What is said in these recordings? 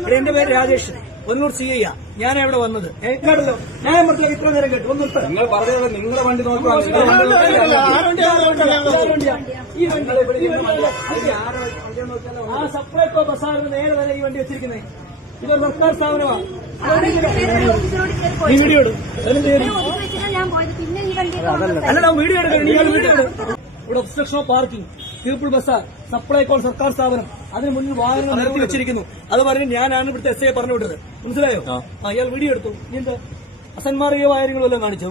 ഇവിടെ എന്റെ പേര് രാജേഷ്. ഒന്നൂർ സി ഐ ഞാൻ എവിടെ വന്നത്. കേട്ടല്ലോ? ഞാൻ മറ്റുള്ള ഇത്ര നേരം കേട്ടു. ഒന്നും നിങ്ങൾ പറഞ്ഞത് നിങ്ങളുടെ വണ്ടി ആ സപ്ലൈകോ ബസാറിന് നേരെ തന്നെ ഈ വണ്ടി വെച്ചിരിക്കുന്നത് ഇതൊരു സർക്കാർ സ്ഥാപനമാണ് നീ വീഡിയോ വണ്ടി കൊണ്ടുവന്നത്. വീഡിയോ എടുക്കണം നിങ്ങൾ വീഡിയോ എടുക്കും. ഇവിടെ obstruction of parking. People bazaar സപ്ലൈകോൾ സർക്കാർ സ്ഥാപനം. അതിന് മുന്നിൽ വാഹനങ്ങൾ നിർത്തി വെച്ചിരിക്കുന്നു. അത് പറഞ്ഞ് ഞാനാണ് ഇവിടുത്തെ എസ് ഐ പറഞ്ഞു വിട്ടത്. മനസ്സിലായോ? അയാൾ വീഡിയോ എടുത്തു. എന്താ? അസന്മാർഗീയ കാര്യങ്ങളെല്ലാം കാണിച്ചു.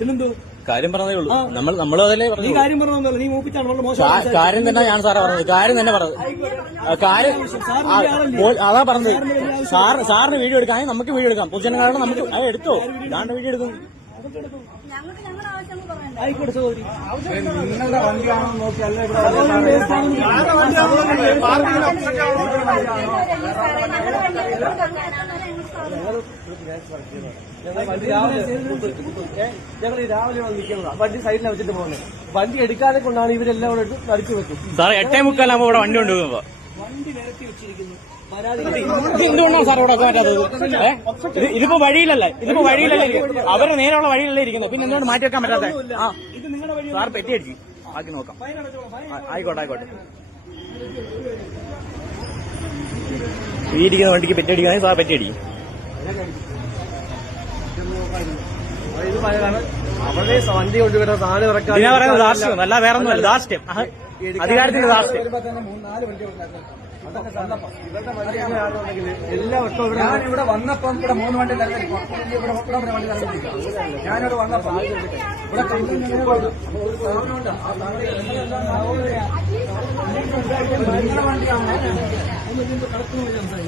പിന്നെന്തു? കാര്യം പറഞ്ഞതേ ഉള്ളൂ. നമ്മൾ നമ്മൾ അതല്ലേ നീ പറഞ്ഞു കാര്യം പറഞ്ഞതല്ല? നീ മൂപ്പിച്ചാണ് വളരെ മോശം കാര്യം തന്നെ ഞാൻ സാറേ പറഞ്ഞത്. കാര്യം തന്നെ പറഞ്ഞത്. കാര്യം അതാ പറഞ്ഞത്. സാർ സാറിന് വീഡിയോ എടുക്കാൻ നമുക്ക് വീഡിയോ എടുക്കാം. പൊതുജനങ്ങളുടെ നമുക്ക് അത് എടുത്തോ. ഞാൻ വീഡിയോ എടുക്കും. ഇവിടെ ഞങ്ങൾ രാവിലെ വന്ന് വണ്ടി സൈഡിൽ വെച്ചിട്ട് പോകുന്നത് വണ്ടി എടുക്കാതെ കൊണ്ടാണ് ഇവരെല്ലാം എടുത്ത് നടുക്കി വെക്കും സാറേ എട്ടേ മുക്കാലാകുമ്പോ ഇവിടെ വണ്ടി കൊണ്ടുപോകുമ്പോ വണ്ടി നിരത്തി വെച്ചിരിക്കുന്നു. എന്തുകൊണ്ടാണ് സാർ ഇവിടെ ഇതിപ്പോ വഴിയിലല്ലേ? ഇതിപ്പോ വഴിയിലല്ലേ അവർ നേരെയുള്ള വഴിയിലല്ലേ ഇരിക്കുന്നത്. പിന്നെ എന്തുകൊണ്ട് മാറ്റി വെക്കാൻ പറ്റാത്ത? ആ. സാർ പെറ്റി അടിച്ചു ബാക്കി നോക്കാം. ആയിക്കോട്ടെ ആയിക്കോട്ടെ. ഈ ഇരിക്കുന്ന വണ്ടിക്ക് പെറ്റിയടിക്കാൻ സാർ പെറ്റിയടിക്കും അവരുടെ വണ്ടി കൊണ്ടുവരുന്ന സാധനം ഇറക്കാൻ ഞാൻ പറയുന്നത് ധാർഷ്ട്യം അല്ല വേറെ ഒന്നും ധാർഷ്ട്യം ആ, അധികാരത്തിന്റെ ലാസ്റ്റ് എല്ലാ വർഷവും ഞാൻ ഇവിടെ വന്നപ്പം ഇവിടെ മൂന്ന് വണ്ടി ഞാനിവിടെ വന്നപ്പോ ഇവിടെ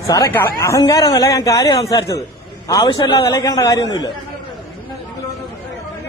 സാറേ അഹങ്കാരമല്ല ഞാൻ കാര്യം സംസാരിച്ചത്. ആവശ്യമില്ലാതെ നിലയ്ക്കേണ്ട കാര്യമൊന്നുമില്ല.